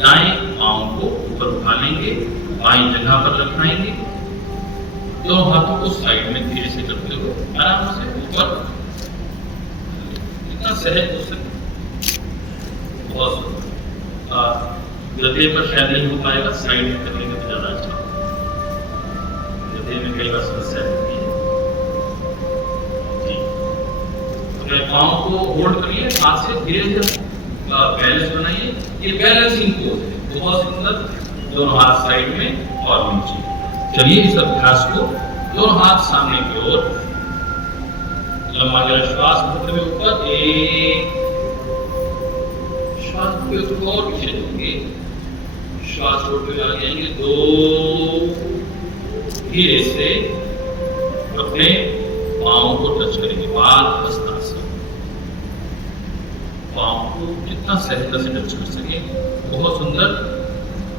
दाएं पांव को ऊपर उठा लेंगे, बाईं जगह पर रखाएंगे, दोनों हाथों को साइड में धीरे से करते हुए आराम से ऊपर, इतना सहज हो सके। बहुत गधे पर शायद नहीं हो पाएगा, साइड में कर लेंगे तो ज्यादा अच्छा। गधे में कई बार समस्या रहती है। अपने पाँव को होल्ड करिए, हाथ से धीरे धीरे बैलेंस बनाइए। ये बैलेंसिंग पोज है, बहुत सुंदर। दोनों हाथ साइड में और नीचे। चलिए इस अभ्यास को दोनों हाथ सामने की ओर, लंबा गहरा श्वास भरते हुए ऊपर, एक श्वास को और पीछे देंगे, श्वास छोड़ते हुए आगे आएंगे, दो, धीरे से अपने पाँव को टच करेंगे, पाद हस्तासन। पाँव को जितना सहजता से टच कर सके, बहुत सुंदर।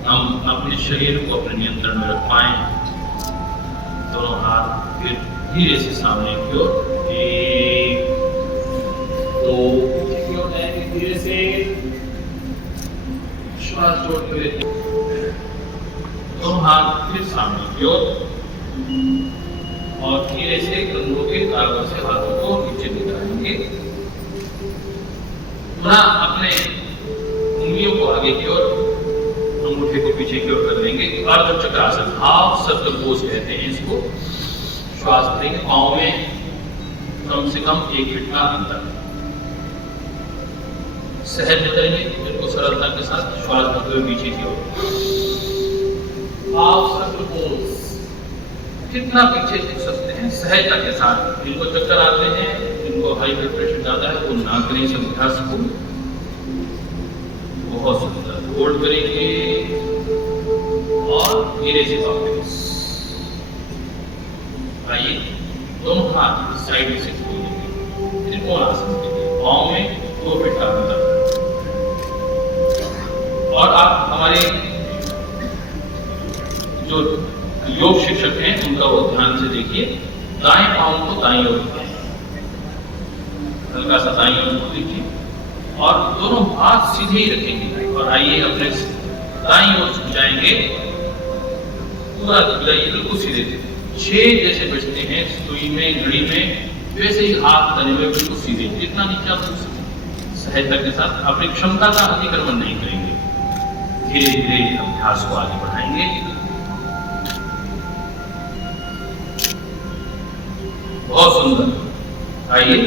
हम अपने शरीर को अपने नियंत्रण में रख पाए। दोनों हाथ फिर धीरे से सामने की ओर, एक, दो, पीछे की ओर जाएंगे धीरे से, श्वास छोड़ते हुए दोनों हाथ फिर सामने की ओर, और धीरे से कंधों के तालुओं से हाथों को नीचे दिखाएंगे। पुनः अपने उंगलियों को आगे की ओर, अंगूठे को पीछे की ओर कर लेंगे। अर्ध चक्रासन, हाफ सर्कल पोज कहते हैं इसको। श्वास भरेंगे, पाँव में कम से कम 1 फीट का अंतर। सहज करेंगे, बिल्कुल सरलता के साथ श्वास भरते हुए पीछे की ओर। हाफ सर्कल पोज, कितना पीछे झुक सकते हैं सहजता के साथ। जिनको चक्कर आते हैं, जिनको हाई ब्लड प्रेशर ज्यादा है, वो ना करें इस अभ्यास को। बहुत सुंदर, होल्ड करेंगे और धीरे से वापस आइए। दोनों हाथ साइड से खोलेंगे, त्रिकोण आसन के लिए, पाँव में 2 फीट का अंतर। और आप हमारे जो योग शिक्षक हैं उनका वो ध्यान से देखिए, दाएं पांव को दाईं ओर, हल्का सा दाईं ओर को देखिए, और दोनों हाथ सीधे ही रखेंगे। और आइए अपने दाईं ओर झुक जाएंगे, पूरा जाइए बिल्कुल सीधे। 6 जैसे बजते हैं सुई में, घड़ी में, वैसे ही हाथ तने हुए बिल्कुल सीधे, जितना नीचे आप सहजता के साथ। अपनी क्षमता का अतिक्रमण नहीं करेंगे, धीरे धीरे अभ्यास को आगे बढ़ाएंगे। बहुत सुंदर। आइए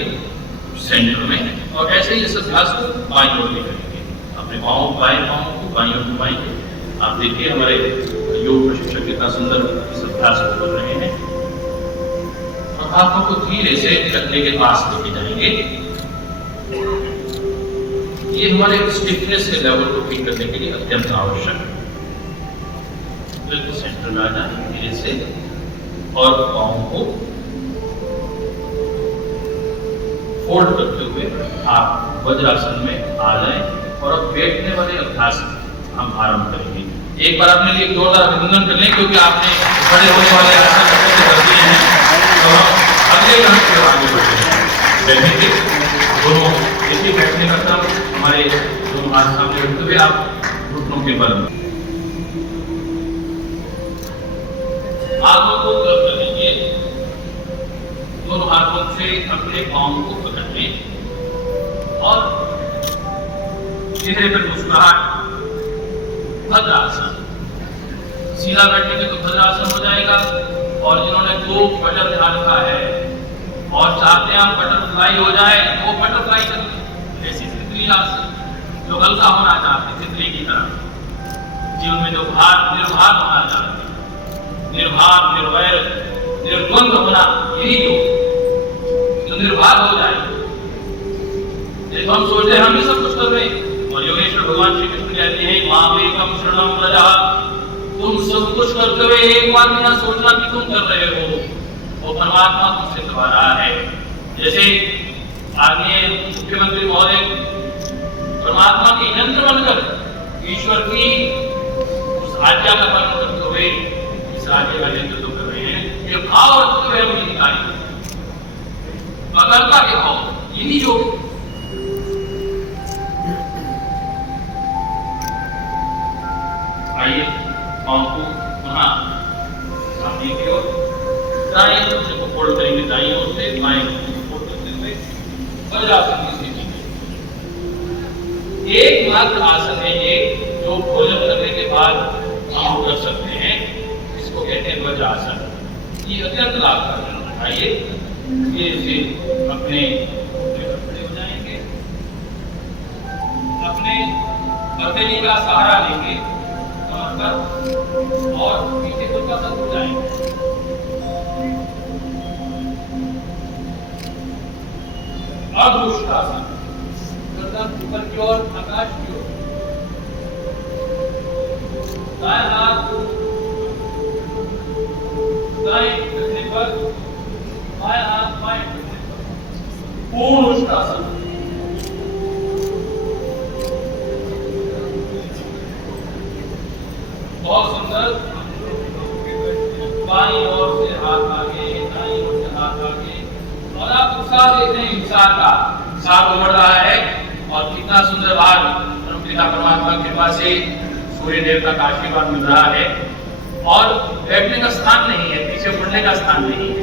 सेंटर में, और ऐसे ही इस अभ्यास को बाईं ओर ले करेंगे। अपने पाँव, बाएं पाँव को बाईं ओर घुमाएंगे। आप देखिए हमारे योग प्रशिक्षक कितना सुंदर इस अभ्यास को कर रहे हैं। और हाथों को धीरे से टखने के पास लेके जाएंगे। ये हमारे स्टिफनेस के लेवल को ठीक करने के लिए अत्यंत आवश्यक है। बिल्कुल सेंटर में आ जाए धीरे से, और पाँव को फोल्ड करते हुए आप वज्रासन में आ जाएं। और अब बैठने वाले अभ्यास हम आरंभ करेंगे। एक बार अपने लिए जोरदार अभिनंदन कर लें, क्योंकि आपने खड़े होने वाले आसन कर दिए हैं। तो अगले घंटे की ओर आगे बढ़ते हैं। बैठेंगे, दोनों इसी बैठने का क्रम, हमारे दोनों हाथ सामने रखते हुए आप घुटनों के बल में आंखों को तरफ कर लीजिए। दोनों हाथों से अपने पाँव को पकड़ लें और चेहरे पर मुस्कुराहट। भद्रासन, सीधा बैठेंगे तो भद्रासन हो जाएगा। और जिन्होंने 2 बटरफ्लाई ध्यान रखा है और चाहते हैं आप बटरफ्लाई हो जाए, तो बटरफ्लाई कर लें। ऐसी तितली आसन, जो हल्का होना चाहते हैं तितली की तरह, जीवन में जो निर्भर होना चाहते हैं, निर्भर, निर्वैर, निर्द्वंद होना, यही योग। तो निर्भर हो जाए। जब हम सोचते हैं हम ही सब कुछ कर रहे हैं, और योगेश्वर भगवान श्री कृष्ण कहते हैं, मामेकं शरणं व्रज, तुम सब कुछ करते हुए एक बार बिना सोचना कि तुम कर रहे हो, वो परमात्मा तुमसे करवा रहा है। जैसे आदरणीय मुख्यमंत्री महोदय परमात्मा के यंत्र बनकर ईश्वर की उस आज्ञा का पालन करते हुए इस राज्य का नेतृत्व कर रहे हैं। ये भाव रखते हुए हम यही कार्य, अकल्पा के भाव, यही योग। आइए पाँव को पुनः सामने की ओर, दाएं घुटने को फोल्ड करेंगे दाईं ओर से, बाएं घुटने को फोल्ड करते हुए वज्रासन की स्थिति में। एकमात्र आसन है ये जो भोजन करने के बाद हम कर सकते हैं, इसको कहते हैं वज्रासन। ये अत्यंत लाभकारी है। आइए ये से अपने खड़े हो जाएंगे, अपने हथेली का सहारा लेंगे कमर पर और पीछे को कसक हो जाएंगे। अर्धउष्टासन, गर्दन ऊपर की ओर, आकाश की ओर, दाएं हाथ दाएं घुटने पर, बाएं हाथ बाएं घुटने पर, पूर्ण उष्टासन। बहुत सुंदर। बाईं ओर से हाथ आगे, दाईं ओर से हाथ आगे, और आप उत्साह देख रहे हैं, इंसान का उत्साह बढ़ रहा है और कितना सुंदर भाग परमपिता परमात्मा की कृपा से सूर्य देवता का आशीर्वाद मिल रहा है। और बैठने का स्थान नहीं है, पीछे मुड़ने का स्थान नहीं है।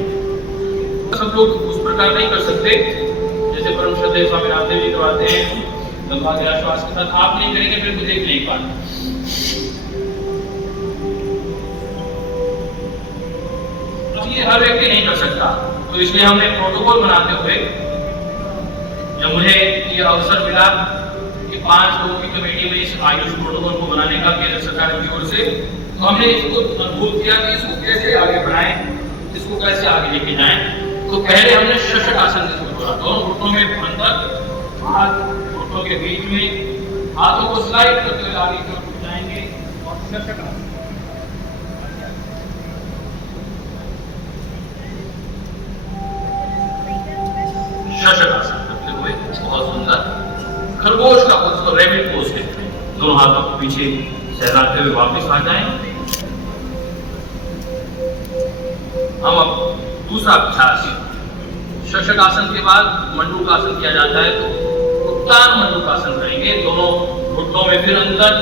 सब लोग उस प्रकार नहीं कर सकते जैसे परम श्रद्धेय स्वामी रामदेव जी करवाते हैं, गंगा के आश्वास के साथ। आप नहीं करेंगे फिर तो देख नहीं पाएंगे। ये हर व्यक्ति नहीं कर सकता, तो इसलिए हमने प्रोटोकॉल बनाते हुए, जब मुझे ये अवसर मिला कि 5 लोगों की कमेटी में इस आयुष प्रोटोकॉल को बनाने का केंद्र सरकार की ओर से, तो हमने इसको अनुभव किया कि इसको कैसे आगे बढ़ाएं, इसको कैसे आगे लेके जाएं। तो पहले हमने शशक आसन को जोड़ा, दोनों घुटनों में अंदर, हाथ घुटनों के बीच में, हाथों को स्लाइड करते हुए आगे की ओर जाएंगे और शशक आसन। शशक आसन करते हुए बहुत सुंदर खरगोश का उसको रैबिट पोज कहते हैं। दोनों हाथों को पीछे सहलाते हुए वापस आ जाएं। हम अब दूसरा अभ्यास, शशक आसन के बाद मंडूकासन किया जाता है, तो उत्तान मंडूकासन करेंगे। दोनों घुटनों में फिर अंदर,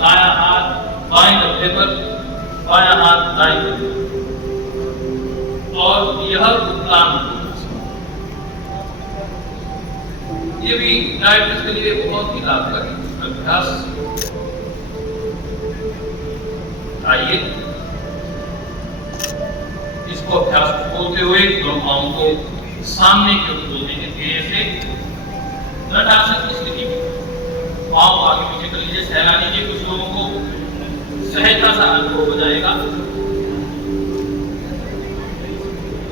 दायां हाथ बाएं कंधे पर, बायां हाथ दाएं कंधे पर, और यह उत्तान। ये भी डायबिटीज के लिए बहुत ही लाभकारी अभ्यास। आइए इसको अभ्यास को बोलते हुए दोनों पांवों को सामने की ओर खोल देंगे धीरे से। दंडासन की स्थिति में पांव आगे पीछे कर लीजिए, सहला लीजिए। कुछ लोगों को सहजता सा अनुभव हो जाएगा।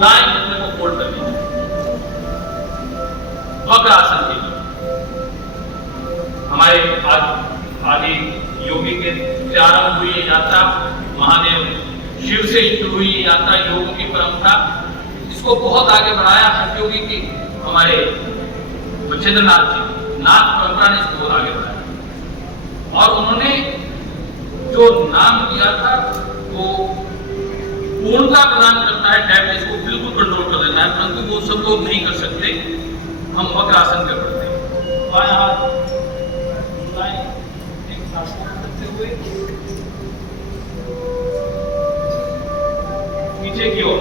दाएं घुटने को फोल्ड कर लीजिए। वक्रासन के लिए हमारे आदि योगी के प्रारंभ हुई ये यात्रा, महादेव शिव से शुरू हुई ये यात्रा, योगों की परंपरा, इसको बहुत आगे बढ़ाया हठ योगी की हमारे बचेंद्रनाथ जी, नाथ परंपरा ने इसको बहुत आगे बढ़ाया। और उन्होंने जो नाम दिया था वो पूर्णता प्रदान करता है, डायबिटीज को बिल्कुल कंट्रोल कर देता है, परंतु वो सब लोग नहीं कर सकते। हम वक्रासन कर पड़ते हैं। बायां हाथ एक साथ करते हुए नीचे की ओर,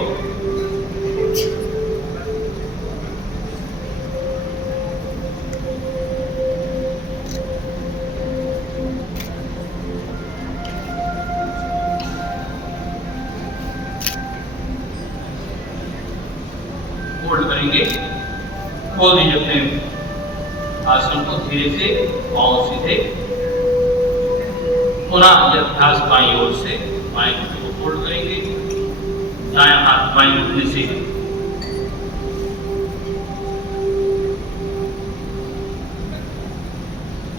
होल्ड करेंगे। खोल दीजिए अपने आसन को धीरे से, पांव सीधे। पुनः यह अभ्यास बाईं ओर से, बाएं घुटने को फोल्ड करेंगे, दायां हाथ बाएं घुटने से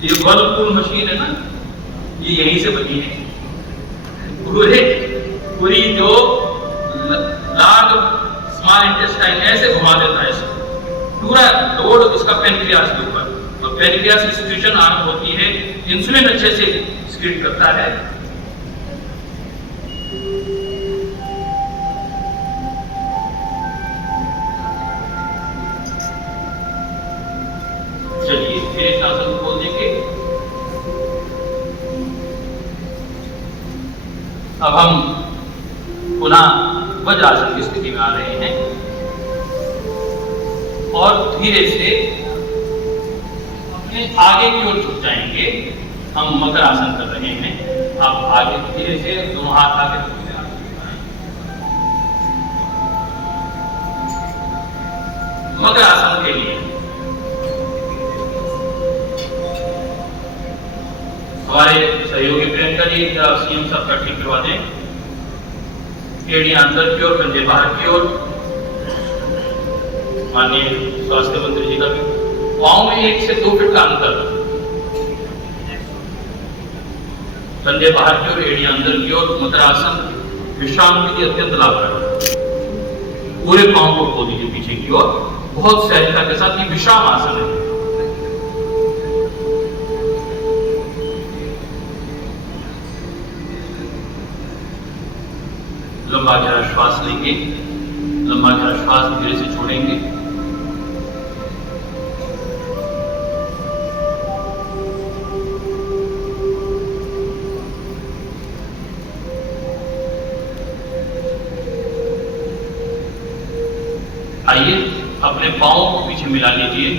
ये वर्लपूल मशीन है ना, ये यहीं से बनी है। पूरी जो लार्ज स्मॉल इंटेस्टाइन ऐसे घुमा देता है इसको, पूरा लोड इसका पेनक्रियास के ऊपर, और पेनक्रियास की सिक्रीशन आरंभ होती है, इंसुलिन अच्छे से सिक्रीट करता है। चलिए फिर इस आसन को खोल देंगे। अब हम पुनः वज्रासन की स्थिति में आ रहे हैं और धीरे से अपने आगे की ओर झुक जाएंगे। हम मकर आसन कर रहे हैं। आप आगे धीरे से दोनों हाथ आगे मकर आसन के लिए हमारे सहयोगी प्रियंका जी सीएम साहब का ठीक करवा दें। एड़ियां अंदर की ओर, कंधे बाहर की ओर। माननीय स्वास्थ्य मंत्री जी का भी पांव में 1 से 2 फीट का अंतर, कंधे बाहर की ओर, एड़ियां अंदर की ओर। मकर आसन विश्राम के लिए अत्यंत लाभदायक है। पूरे पांव को खो दीजिए पीछे की ओर, बहुत सहजता के साथ। ये विश्राम आसन है। लंबा गहरा श्वास लेंगे, लंबा गहरा श्वास धीरे से छोड़ेंगे। आइए अपने पांवों को पीछे मिला लीजिए।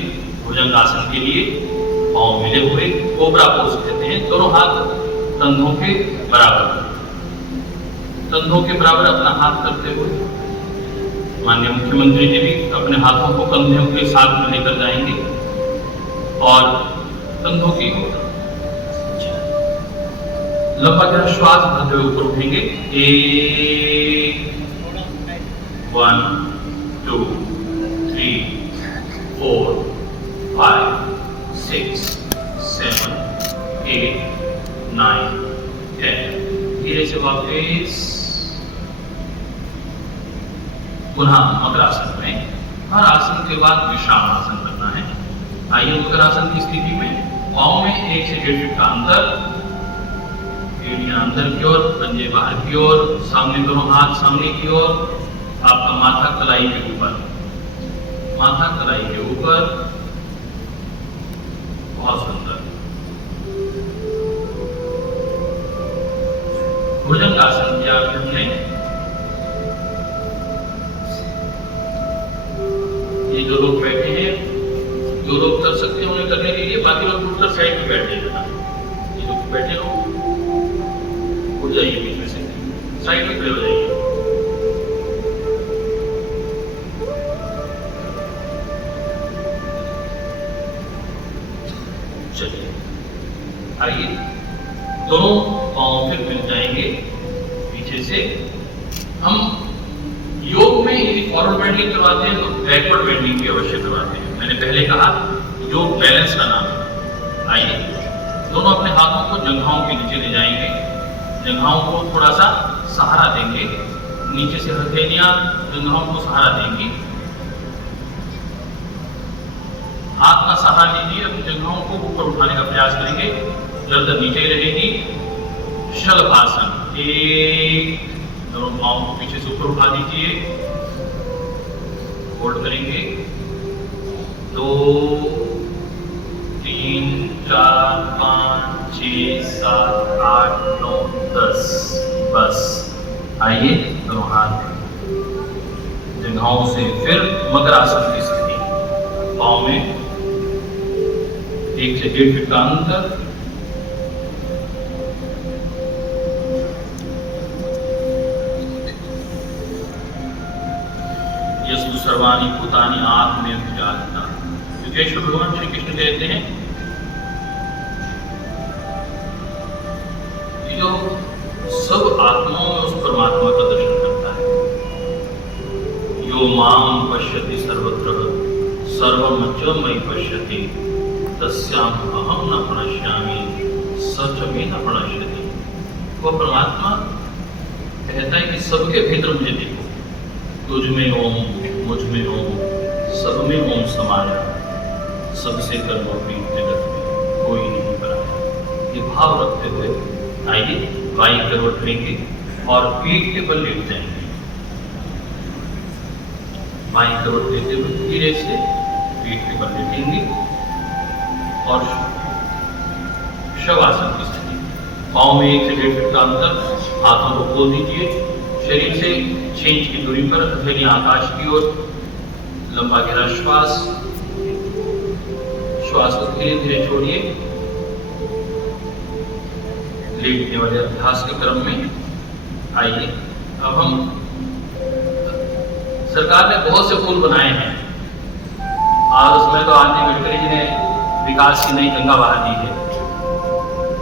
भुजंगासन के लिए पांव मिले हुए, कोबरा पोज कहते हैं। दोनों हाथ कंधों के बराबर, कंधों के बराबर अपना हाथ करते हुए। माननीय मुख्यमंत्री जी भी अपने हाथों को कंधों के साथ में लेकर जाएंगे और कंधों की ओर लंबा गहरा श्वास भरते हुए ऊपर उठेंगे। 1 2 3 4 5 6 7 8 9 10। धीरे से वापस पुनः मकर आसन में। हर आसन के बाद विश्राम आसन करना है। आइए मकर आसन की स्थिति में पांव में 1 से 1.5 फीट का अंतर, एड़ियां अंदर की ओर, पंजे बाहर की ओर, सामने दोनों हाथ सामने की ओर। आपका माथा कलाई के ऊपर, माथा कलाई के ऊपर। बहुत सुंदर। भुजंगासन किया हमने। ये जो लोग बैठे हैं, जो लोग कर सकते हैं उन्हें करने दीजिए, बाकी लोग उठकर साइड पे बैठ जाइएगा। ये लोग बैठे लोग उठ जाइए, बीच में से साइड में खड़े हो जाइए। चलिए आइए दोनों पांव फिर मिल जाएंगे पीछे से। हम योग में यदि फॉरवर्ड बेंडिंग करवाते हैं तो बैकवर्ड बेंडिंग भी अवश्य करवाते हैं। मैंने पहले कहा योग बैलेंस का नाम है। आइए दोनों अपने हाथों को जंघाओं के नीचे ले जाएंगे, जंघाओं को थोड़ा सा सहारा देंगे। नीचे से हथेलियां जंघाओं को सहारा देंगी। हाथ का सहारा लीजिए, अपनी जंघाओं को ऊपर उठाने का प्रयास करेंगे। गर्दन नीचे रहेगी। शलभासन। 1, दोनों पांव को पीछे से ऊपर उठा दीजिए, होल्ड करेंगे। 2 3 4 5 6 7 8 9 10। बस आइए दोनों हाथ जंघाओं से फिर मकर आसन की स्थिति। पांव में 1 से 1.5 फीट का अंतर। यस्तु सर्वाणि भूतानि आत्मेव विजानता। युगेश्वर भगवान श्री कृष्ण कहते हैं कि जो सब आत्माओं में उस परमात्मा का दर्शन करता है। यो माम पश्यति सर्वत्र सर्वम च मयि पश्यति तस्याम अहम न प्रणश्यामि सच में न प्रणश्यति। वो परमात्मा कहता है कि सबके भीतर मुझे देखो। तुझ में ओम, मुझ में ओम, सब में ओम समाया, सबसे कर्मोपी जगत में कोई नहीं पराया। ये भाव रखते हुए आइए बाई करवट लेंगे और पीठ के बल लेट जाएंगे। बाई करवट लेते हुए धीरे से पीठ के बल लेटेंगे और शवासन की स्थिति। पाँव में 1 से 1.5 फीट का अंतर, हाथों को खोल दीजिए, शरीर से 6 इंच की दूरी पर हथेलियां आकाश की ओर, लंबा गहरा श्वास, श्वास को धीरे धीरे छोड़िए। लेटने वाले अभ्यास के क्रम में आइए। अब हम, सरकार ने बहुत से पुल बनाए हैं और उसमें तो आदमी गडकरी जी ने विकास की नई गंगा बहा दी है,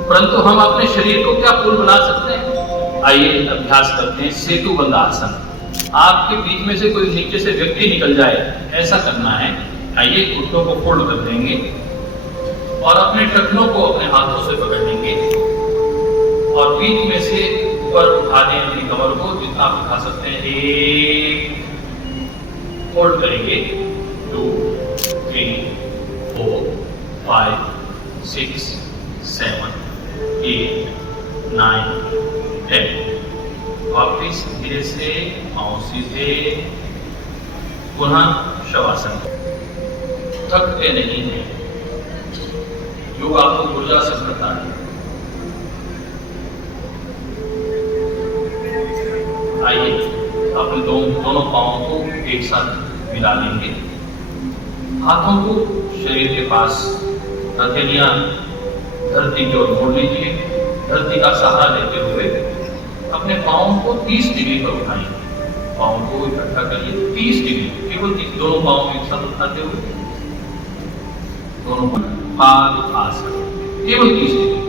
परंतु हम अपने शरीर को क्या पुल बना सकते हैं? आइए अभ्यास करते हैं सेतु बंद आसन। आपके बीच में से कोई नीचे से व्यक्ति निकल जाए, ऐसा करना है। आइए घुटनों को फोल्ड कर देंगे और अपने टखनों को अपने हाथों से पकड़ लेंगे और बीच में से ऊपर उठा दें अपनी कमर को, जितना आप उठा सकते हैं। 1, फोल्ड करेंगे, 2, 3, 4, 5, 6, 7, 8, 9, 10। वापिस धीरे से पाँव सीधे, पुनः शवासन। थकते नहीं है, योग आपको ऊर्जा से भरता है। आइए अपने दोनों पाँवों को एक साथ मिला लेंगे, हाथों को शरीर के पास, हथेलियां धरती की ओर मोड़ लीजिए। धरती का सहारा लेते हुए अपने पाँवों को 30 डिग्री पर उठाएंगे। पाँव को इकट्ठा करिए 30 डिग्री, केवल 30, दोनों पाँव एक साथ उठाते हुए दोनों पाद आसन, केवल 30 डिग्री।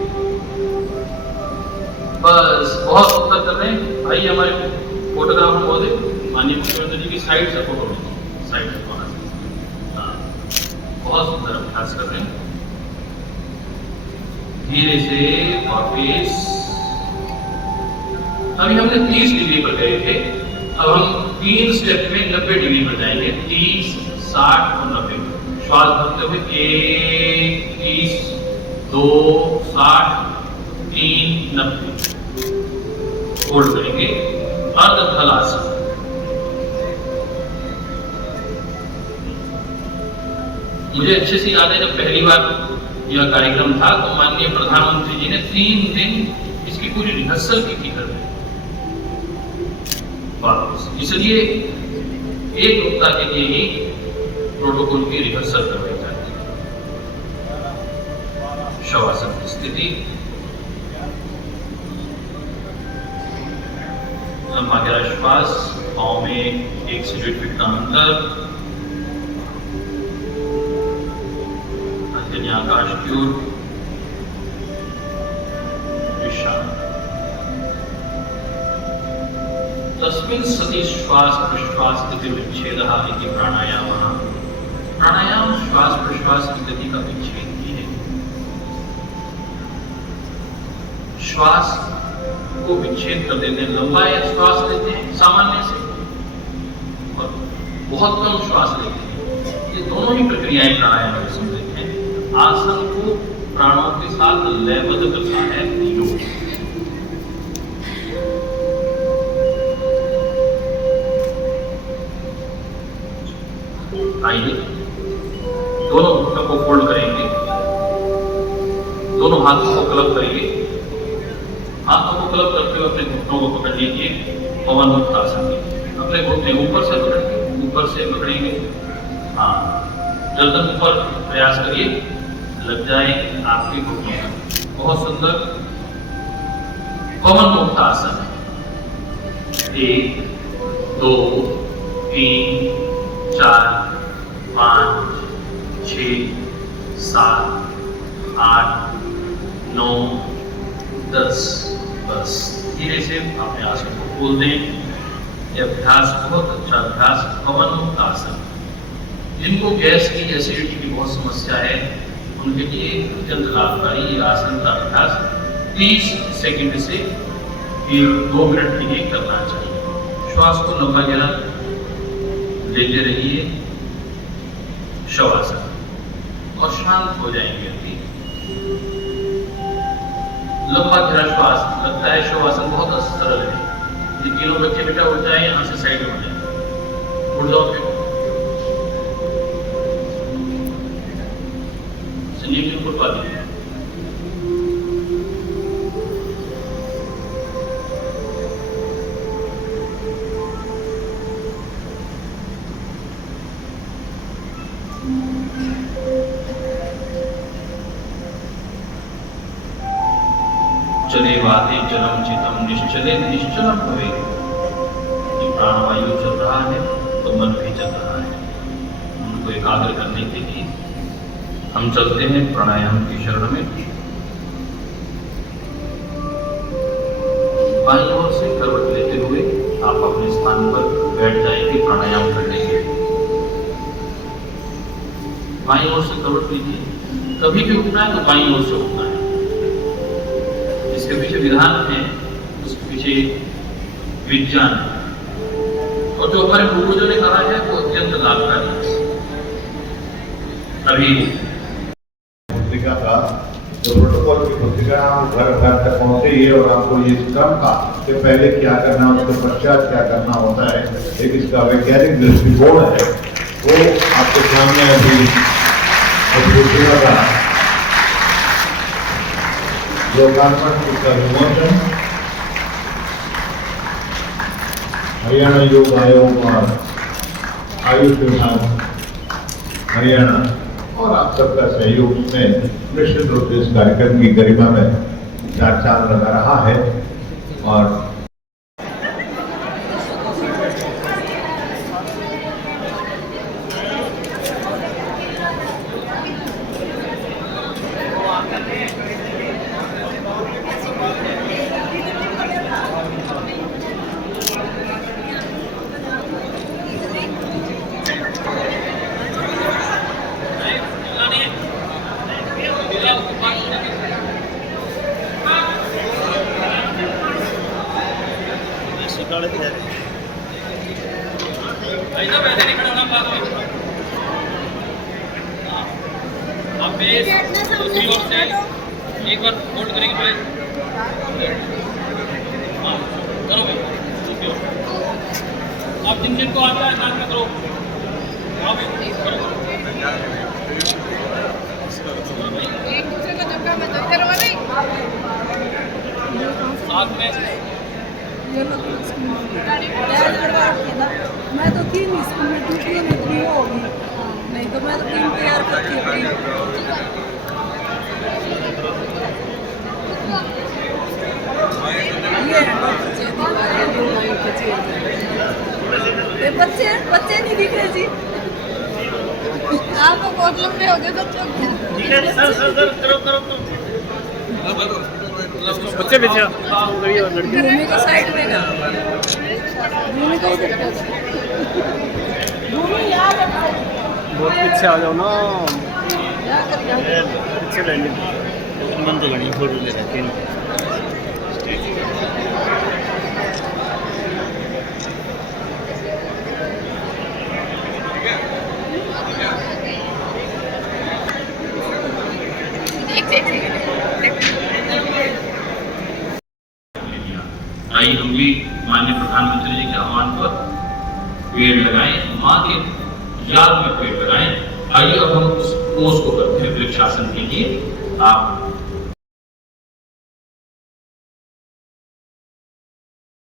बस, बहुत उत्तर कर रहे हैं भाई। हमारे फोटोग्राफर महोदय, माननीय मुख्यमंत्री जी की साइड से फोटो लीजिए, साइड से फोटो। बहुत सुंदर अभ्यास कर रहे हैं। धीरे से वापिस, अभी हमने 30 डिग्री पर गए थे, अब हम 3 स्टेप में 90 डिग्री पर जाएंगे। 30, 60 और 90। श्वास भरते हुए 1, 30, 2, 60, 3, 90। होल्ड करेंगे। अर्धफल आसन। मुझे अच्छे से याद है, जब पहली बार यह कार्यक्रम था तो माननीय प्रधानमंत्री जी ने 3 दिन इसकी पूरी रिहर्सल की थी घर में। इसलिए एक रुकता के लिए ही प्रोटोकॉल की रिहर्सल करवाई जाती है। शवासन की स्थिति, लंबा गहरा श्वास, पाँव में 1 से 1.5 फीट का अंतर, हथेलियां आकाश की ओर, विश्राम। तस्मिन् सति श्वास प्रश्वास गति विच्छेदः इति प्राणायामः। प्राणायाम श्वास प्रश्वास की गति का विच्छेद ही है। श्वास को विच्छेद कर देते हैं, लंबा श्वास लेते हैं सामान्य से और बहुत कम श्वास लेते हैं। ये दोनों ही प्रक्रियाएं प्राणायाम में सम्मिलित हैं। आसन को प्राणों के साथ लयबद्ध करता है योग। आइए दोनों घुटनों को फोल्ड करेंगे, दोनों हाथों को क्लब करिए। हाथों को क्लब करते हुए अपने घुटनों को पकड़ लीजिए। पवन मुक्त आसन लीजिए। अपने घुटने ऊपर से पकड़ेंगे, ऊपर से पकड़ेंगे। हाँ, गर्दन ऊपर प्रयास करिए, लग जाए आपके घुटनों में। बहुत सुंदर पवन मुक्त आसन है। 1, 2, 3, 4, 5, 6, 7, 8, 9, 10। बस धीरे से अपने आसन को खोल दें। यह अभ्यास बहुत अच्छा अभ्यास, पवन मुक्त आसन। जिनको गैस की, एसिडिटी की बहुत समस्या है, उनके लिए अत्यंत लाभकारी ये आसन का अभ्यास 30 सेकंड से 2 मिनट के लिए करना चाहिए। श्वास को लंबा गहरा लेते रहिए, शवासन, और शांत हो जाएंगे। अभी लंबा गहरा श्वास, लगता है शवासन बहुत सरल है। ये तीनों बच्चे बेटा उठ जाए, यहाँ से साइड में हो जाए, उठ जाओ। फिर संजीव जी को उठवा दीजिए। उच्चते वाते चलम चितम निश्चले निश्चलम भवेत्। ये प्राणवायु चल रहा है तो मन भी चल रहा है। उनको एकाग्र करने के लिए हम चलते हैं प्राणायाम की शरण में। बाईं ओर से करवट लेते हुए आप अपने स्थान पर बैठ जाएंगे प्राणायाम करने के लिए। बाईं ओर से करवट लीजिए। कभी भी उठना है तो बाईं ओर से उठना है। इसके पीछे विधान है, उसके पीछे विज्ञान है, और जो हमारे पूर्वजों ने कहा है वो अत्यंत लाभकारी है। अभी पत्रिका का जो प्रोटोकॉल की पत्रिका घर घर तक पहुंचे है और आपको ये क्रम का कि पहले क्या करना उसके पश्चात क्या करना होता है, एक इसका वैज्ञानिक दृष्टिकोण है, वो आपके सामने अभी पत्रिका का लोकार्पण उसका विमोचन हरियाणा योग आयोग और आयुष विभाग हरियाणा और आप सबका सहयोग में निश्चित रूप से इस कार्यक्रम की गरिमा में चार चांद लगा रहा है। और दूसरी ओर से एक बार होल्ड करेंगे पहले। हाँ करो भाई, दूसरी ओर आप जिन जिन को आता है साथ में करो। हाँ भाई करो। एक दूसरे को धक्का मत करो भाई। साथ में मैं तो थी नहीं स्कूल में, दूसरी में इतनी वो होगी, नहीं तो मैं तो टीम तैयार करती अपनी। ये बच्चे बच्चे नहीं दिख रहे जी। आप बहुत लंबे हो गए बच्चों के। बच्चे पीछे भूमि को साइड में ना, भूमि को उधर कर। भूमि याद है, बहुत पीछे आ जाओ ना, कर पीछे रहने मन तो घनी फोटो ले रखे हैं। आइए हम भी माननीय प्रधानमंत्री जी के आह्वान पर पेड़ लगाएं, माँ के याद में पेड़ लगाएं। आइए अब हम उस पोज को करते हैं वृक्षासन के लिए। आप